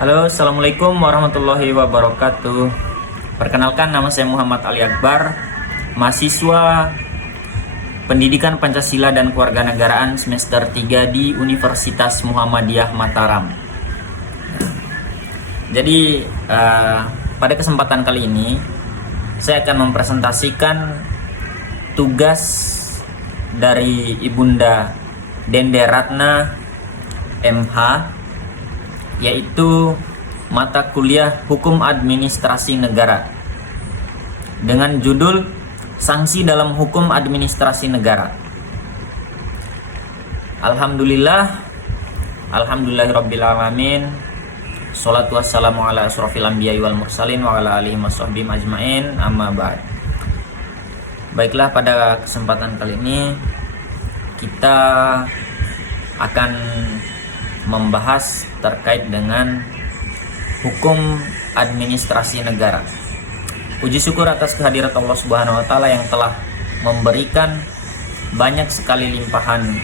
Halo, Assalamualaikum warahmatullahi wabarakatuh. Perkenalkan, nama saya Muhammad Ali Akbar, mahasiswa Pendidikan Pancasila dan Kewarganegaraan semester 3 di Universitas Muhammadiyah Mataram. Jadi, pada kesempatan kali ini, saya akan mempresentasikan tugas dari Ibunda Dende Ratna MH, yaitu mata kuliah Hukum Administrasi Negara dengan judul Sanksi dalam Hukum Administrasi Negara. Alhamdulillahirabbil alamin. Sholatu wassalamu ala asrofil anbiya'i wal mursalin wa ala alihi washabbihi ajmain, amma ba'd. Baiklah, pada kesempatan kali ini kita akan membahas terkait dengan hukum administrasi negara. Puji syukur atas kehadirat Allah Subhanahu wa taala yang telah memberikan banyak sekali limpahan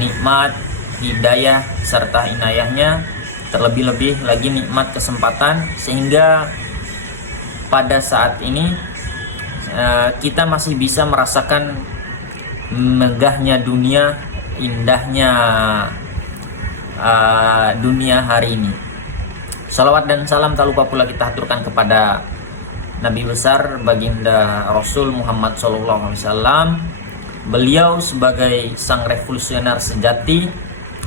nikmat, hidayah serta inayahnya, terlebih-lebih lagi nikmat kesempatan, sehingga pada saat ini kita masih bisa merasakan megahnya dunia, indahnya dunia hari ini. Salawat dan salam tak lupa pula kita haturkan kepada Nabi besar baginda Rasul Muhammad SAW. Beliau sebagai sang revolusioner sejati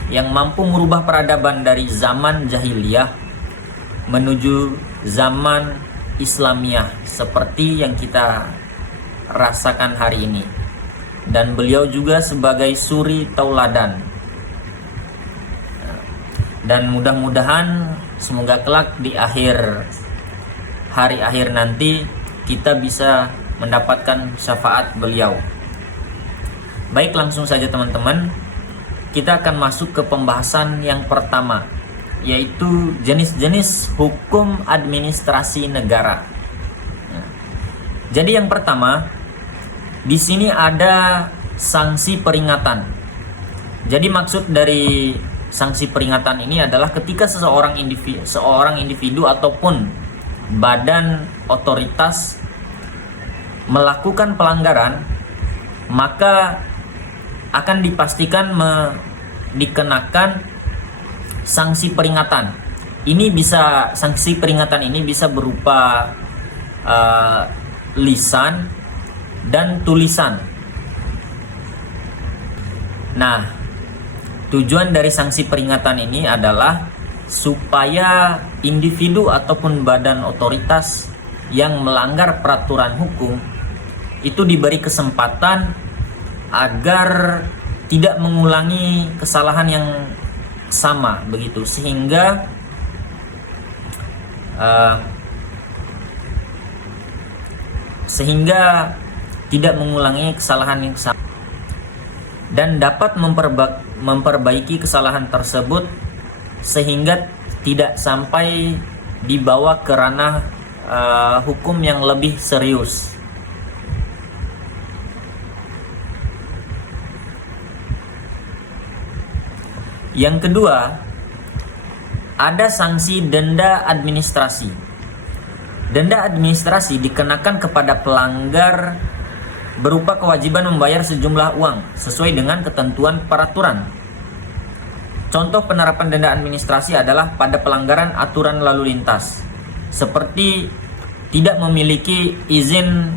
yang mampu merubah peradaban dari zaman jahiliyah menuju zaman Islamiyah seperti yang kita rasakan hari ini. Dan beliau juga sebagai suri tauladan. Dan mudah-mudahan semoga kelak di hari akhir nanti kita bisa mendapatkan syafaat beliau. Baik, langsung saja teman-teman, kita akan masuk ke pembahasan yang pertama, yaitu jenis-jenis hukum administrasi negara. Jadi yang pertama, di sini ada sanksi peringatan. Jadi maksud dari sanksi peringatan ini adalah ketika seorang individu ataupun badan otoritas melakukan pelanggaran, maka akan dipastikan dikenakan sanksi peringatan. Sanksi peringatan ini bisa berupa lisan dan tulisan. Nah, tujuan dari sanksi peringatan ini adalah supaya individu ataupun badan otoritas yang melanggar peraturan hukum itu diberi kesempatan agar tidak mengulangi kesalahan yang sama, begitu, sehingga tidak mengulangi kesalahan yang sama dan dapat memperbaiki kesalahan tersebut sehingga tidak sampai dibawa ke ranah hukum yang lebih serius. Yang kedua, ada sanksi denda administrasi. Denda administrasi dikenakan kepada pelanggar berupa kewajiban membayar sejumlah uang sesuai dengan ketentuan peraturan. Contoh penerapan denda administrasi adalah pada pelanggaran aturan lalu lintas, seperti tidak memiliki izin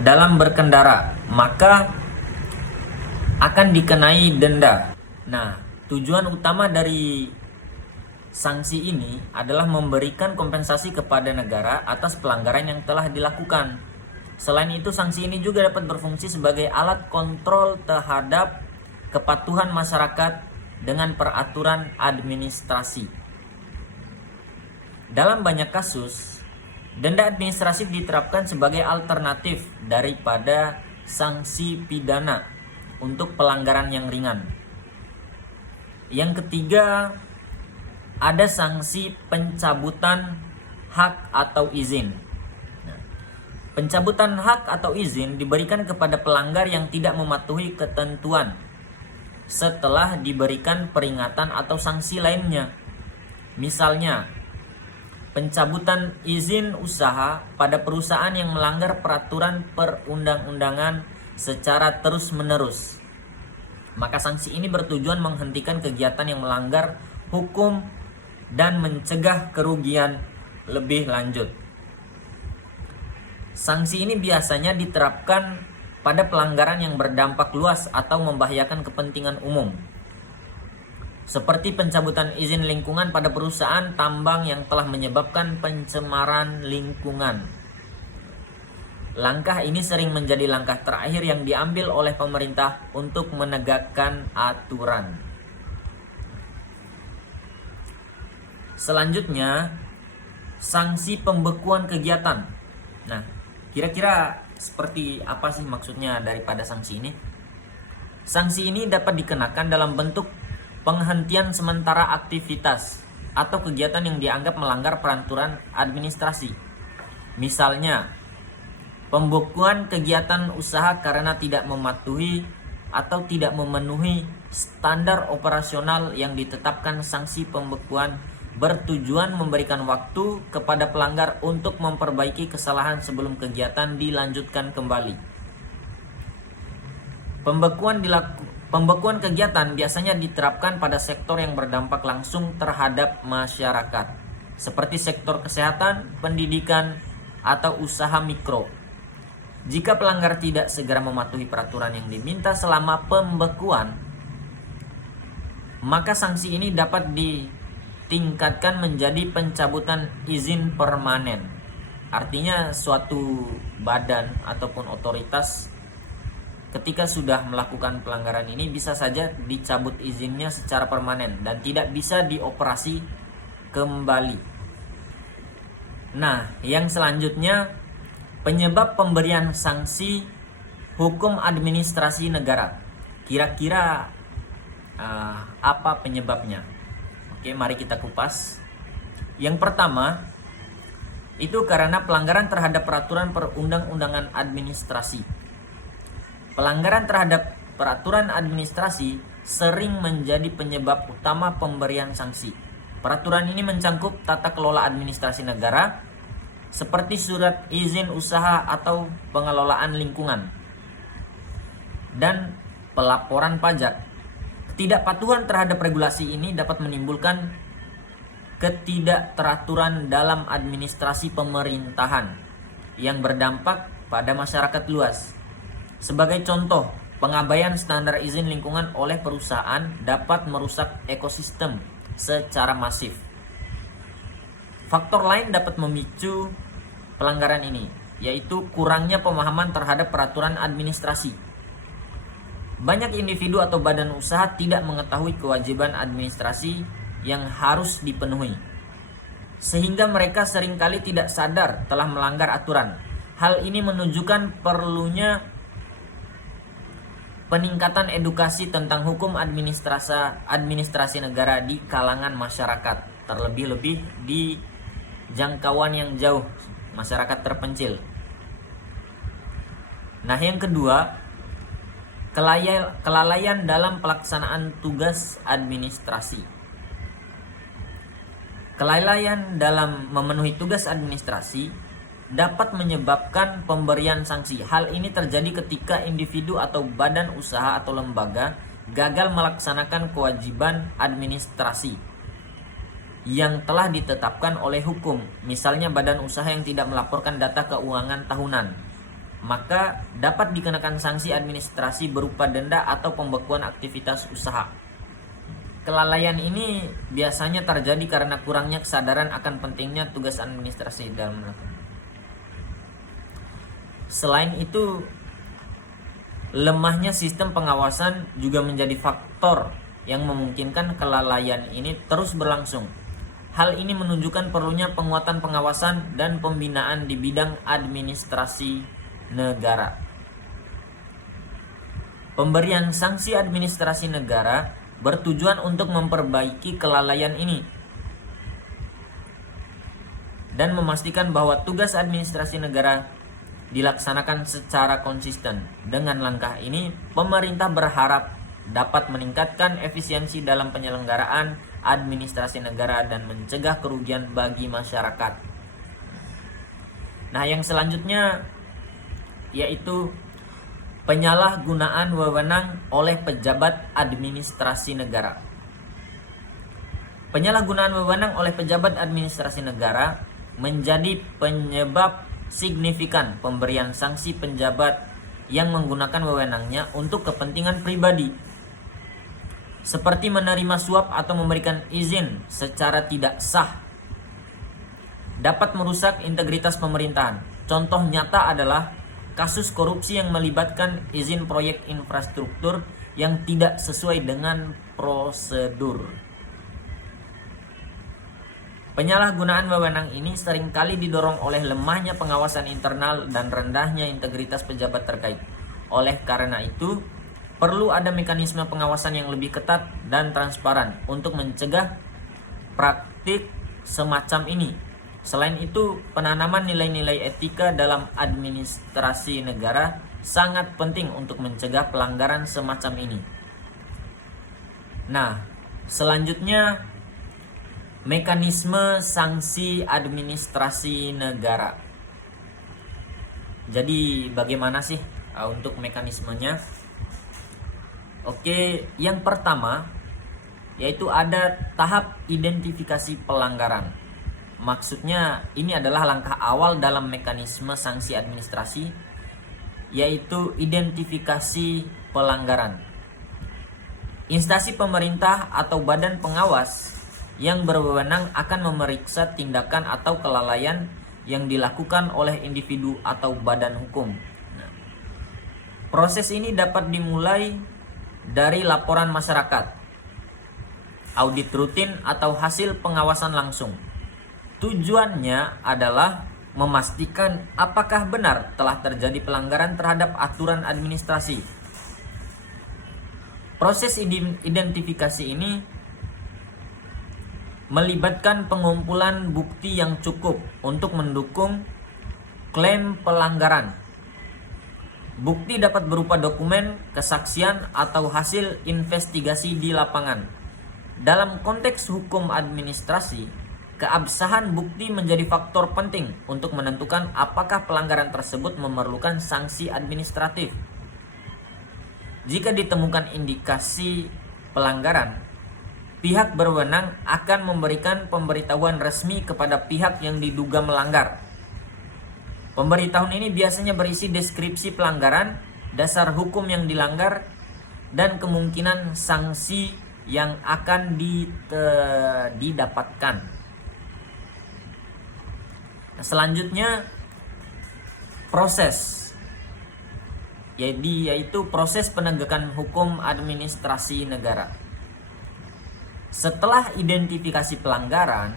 dalam berkendara, maka akan dikenai denda. Nah, tujuan utama dari sanksi ini adalah memberikan kompensasi kepada negara atas pelanggaran yang telah dilakukan. Selain itu, sanksi ini juga dapat berfungsi sebagai alat kontrol terhadap kepatuhan masyarakat dengan peraturan administrasi. Dalam banyak kasus, denda administratif diterapkan sebagai alternatif daripada sanksi pidana untuk pelanggaran yang ringan. Yang ketiga, ada sanksi pencabutan hak atau izin. Pencabutan hak atau izin diberikan kepada pelanggar yang tidak mematuhi ketentuan setelah diberikan peringatan atau sanksi lainnya. Misalnya, pencabutan izin usaha pada perusahaan yang melanggar peraturan perundang-undangan secara terus-menerus. Maka sanksi ini bertujuan menghentikan kegiatan yang melanggar hukum dan mencegah kerugian lebih lanjut. Sanksi ini biasanya diterapkan pada pelanggaran yang berdampak luas atau membahayakan kepentingan umum, seperti pencabutan izin lingkungan pada perusahaan tambang yang telah menyebabkan pencemaran lingkungan. Langkah ini sering menjadi langkah terakhir yang diambil oleh pemerintah untuk menegakkan aturan. Selanjutnya, sanksi pembekuan kegiatan. Nah, kira-kira seperti apa sih maksudnya daripada sanksi ini? Sanksi ini dapat dikenakan dalam bentuk penghentian sementara aktivitas atau kegiatan yang dianggap melanggar peraturan administrasi. Misalnya, pembekuan kegiatan usaha karena tidak mematuhi atau tidak memenuhi standar operasional yang ditetapkan. Sanksi pembekuan bertujuan memberikan waktu kepada pelanggar untuk memperbaiki kesalahan sebelum kegiatan dilanjutkan kembali. Pembekuan kegiatan biasanya diterapkan pada sektor yang berdampak langsung terhadap masyarakat, seperti sektor kesehatan, pendidikan, atau usaha mikro. Jika pelanggar tidak segera mematuhi peraturan yang diminta selama pembekuan, maka sanksi ini dapat ditingkatkan menjadi pencabutan izin permanen. Artinya suatu badan ataupun otoritas ketika sudah melakukan pelanggaran ini bisa saja dicabut izinnya secara permanen dan tidak bisa dioperasi kembali. Nah, yang selanjutnya, penyebab pemberian sanksi hukum administrasi negara. Kira-kira apa penyebabnya? Oke, mari kita kupas. Yang pertama, itu karena pelanggaran terhadap peraturan perundang-undangan administrasi. Pelanggaran terhadap peraturan administrasi sering menjadi penyebab utama pemberian sanksi. Peraturan ini mencangkup tata kelola administrasi negara, seperti surat izin usaha atau pengelolaan lingkungan, dan pelaporan pajak. Ketidakpatuhan terhadap regulasi ini dapat menimbulkan ketidakteraturan dalam administrasi pemerintahan yang berdampak pada masyarakat luas. Sebagai contoh, pengabaian standar izin lingkungan oleh perusahaan dapat merusak ekosistem secara masif. Faktor lain dapat memicu pelanggaran ini, yaitu kurangnya pemahaman terhadap peraturan administrasi. Banyak individu atau badan usaha tidak mengetahui kewajiban administrasi yang harus dipenuhi, sehingga mereka seringkali tidak sadar telah melanggar aturan. Hal ini menunjukkan perlunya peningkatan edukasi tentang hukum administrasi negara di kalangan masyarakat, terlebih-lebih di jangkauan yang jauh, masyarakat terpencil. Nah, yang kedua, kelalaian dalam pelaksanaan tugas administrasi. Kelalaian dalam memenuhi tugas administrasi dapat menyebabkan pemberian sanksi. Hal ini terjadi ketika individu atau badan usaha atau lembaga gagal melaksanakan kewajiban administrasi yang telah ditetapkan oleh hukum. Misalnya badan usaha yang tidak melaporkan data keuangan tahunan, maka dapat dikenakan sanksi administrasi berupa denda atau pembekuan aktivitas usaha. Kelalaian ini biasanya terjadi karena kurangnya kesadaran akan pentingnya tugas administrasi dalam melakukan. Selain itu, lemahnya sistem pengawasan juga menjadi faktor yang memungkinkan kelalaian ini terus berlangsung. Hal ini menunjukkan perlunya penguatan pengawasan dan pembinaan di bidang administrasi negara. Pemberian sanksi administrasi negara bertujuan untuk memperbaiki kelalaian ini dan memastikan bahwa tugas administrasi negara dilaksanakan secara konsisten. Dengan langkah ini, pemerintah berharap dapat meningkatkan efisiensi dalam penyelenggaraan administrasi negara dan mencegah kerugian bagi masyarakat. Nah, yang selanjutnya yaitu penyalahgunaan wewenang oleh pejabat administrasi negara. Penyalahgunaan wewenang oleh pejabat administrasi negara menjadi penyebab signifikan pemberian sanksi penjabat yang menggunakan wewenangnya untuk kepentingan pribadi, seperti menerima suap atau memberikan izin secara tidak sah, dapat merusak integritas pemerintahan. Contoh nyata adalah kasus korupsi yang melibatkan izin proyek infrastruktur yang tidak sesuai dengan prosedur. Penyalahgunaan wewenang ini seringkali didorong oleh lemahnya pengawasan internal dan rendahnya integritas pejabat terkait. Oleh karena itu, perlu ada mekanisme pengawasan yang lebih ketat dan transparan untuk mencegah praktik semacam ini. Selain itu, penanaman nilai-nilai etika dalam administrasi negara sangat penting untuk mencegah pelanggaran semacam ini. Nah, selanjutnya mekanisme sanksi administrasi negara. Jadi bagaimana sih untuk mekanismenya? Oke, yang pertama yaitu ada tahap identifikasi pelanggaran. Maksudnya ini adalah langkah awal dalam mekanisme sanksi administrasi, yaitu identifikasi pelanggaran. Instansi pemerintah atau badan pengawas yang berwenang akan memeriksa tindakan atau kelalaian yang dilakukan oleh individu atau badan hukum. Nah, proses ini dapat dimulai dari laporan masyarakat, audit rutin atau hasil pengawasan langsung. Tujuannya adalah memastikan apakah benar telah terjadi pelanggaran terhadap aturan administrasi. Proses identifikasi ini melibatkan pengumpulan bukti yang cukup untuk mendukung klaim pelanggaran. Bukti dapat berupa dokumen, kesaksian, atau hasil investigasi di lapangan. Dalam konteks hukum administrasi, keabsahan bukti menjadi faktor penting untuk menentukan apakah pelanggaran tersebut memerlukan sanksi administratif. Jika ditemukan indikasi pelanggaran, pihak berwenang akan memberikan pemberitahuan resmi kepada pihak yang diduga melanggar. Pemberitahuan ini biasanya berisi deskripsi pelanggaran, dasar hukum yang dilanggar, dan kemungkinan sanksi yang akan didapatkan. Selanjutnya proses, yaitu proses penegakan hukum administrasi negara. Setelah identifikasi pelanggaran,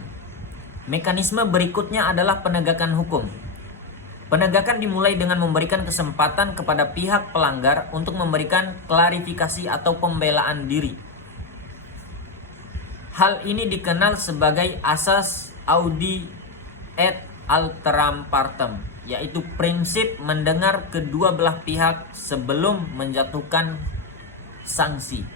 mekanisme berikutnya adalah penegakan hukum. Penegakan dimulai dengan memberikan kesempatan kepada pihak pelanggar untuk memberikan klarifikasi atau pembelaan diri. Hal ini dikenal sebagai asas audi et alteram partem, yaitu prinsip mendengar kedua belah pihak sebelum menjatuhkan sanksi.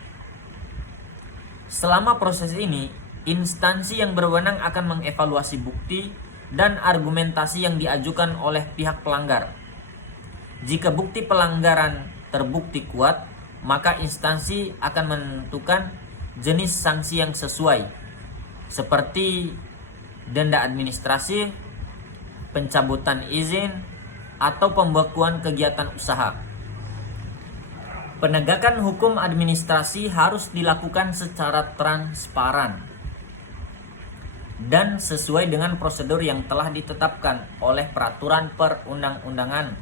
Selama proses ini, instansi yang berwenang akan mengevaluasi bukti dan argumentasi yang diajukan oleh pihak pelanggar. Jika bukti pelanggaran terbukti kuat, maka instansi akan menentukan jenis sanksi yang sesuai, seperti denda administrasi, pencabutan izin, atau pembekuan kegiatan usaha. Penegakan hukum administrasi harus dilakukan secara transparan dan sesuai dengan prosedur yang telah ditetapkan oleh peraturan perundang-undangan.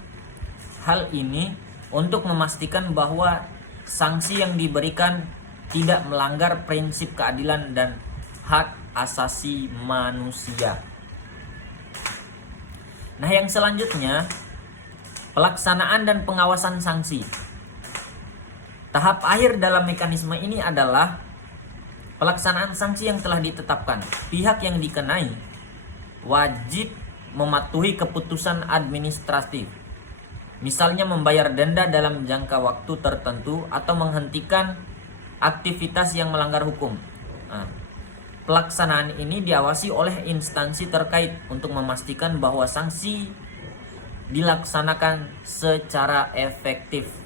Hal ini untuk memastikan bahwa sanksi yang diberikan tidak melanggar prinsip keadilan dan hak asasi manusia. Nah, yang selanjutnya, pelaksanaan dan pengawasan sanksi. Tahap akhir dalam mekanisme ini adalah pelaksanaan sanksi yang telah ditetapkan. Pihak yang dikenai wajib mematuhi keputusan administratif, misalnya membayar denda dalam jangka waktu tertentu atau menghentikan aktivitas yang melanggar hukum. Nah, pelaksanaan ini diawasi oleh instansi terkait untuk memastikan bahwa sanksi dilaksanakan secara efektif.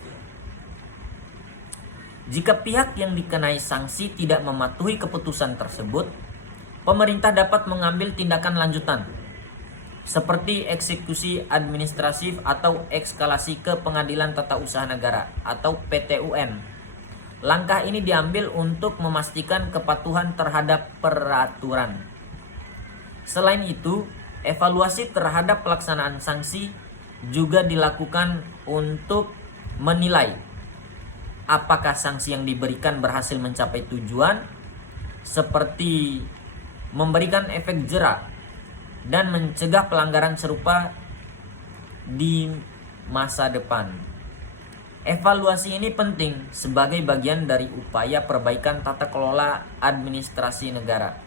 Jika pihak yang dikenai sanksi tidak mematuhi keputusan tersebut, pemerintah dapat mengambil tindakan lanjutan seperti eksekusi administratif atau ekskalasi ke Pengadilan Tata Usaha Negara atau PTUN. Langkah ini diambil untuk memastikan kepatuhan terhadap peraturan. Selain itu, evaluasi terhadap pelaksanaan sanksi juga dilakukan untuk menilai apakah sanksi yang diberikan berhasil mencapai tujuan, seperti memberikan efek jera dan mencegah pelanggaran serupa di masa depan. Evaluasi ini penting sebagai bagian dari upaya perbaikan tata kelola administrasi negara.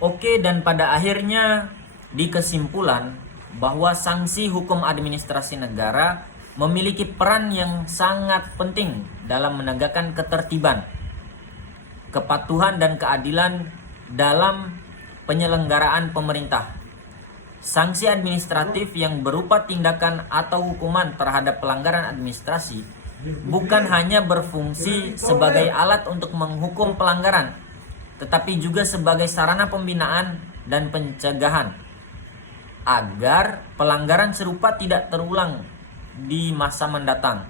Oke, dan pada akhirnya di kesimpulan bahwa sanksi hukum administrasi negara memiliki peran yang sangat penting dalam menegakkan ketertiban, kepatuhan, dan keadilan dalam penyelenggaraan pemerintah. Sanksi administratif yang berupa tindakan atau hukuman terhadap pelanggaran administrasi bukan hanya berfungsi sebagai alat untuk menghukum pelanggaran, tetapi juga sebagai sarana pembinaan dan pencegahan agar pelanggaran serupa tidak terulang di masa mendatang.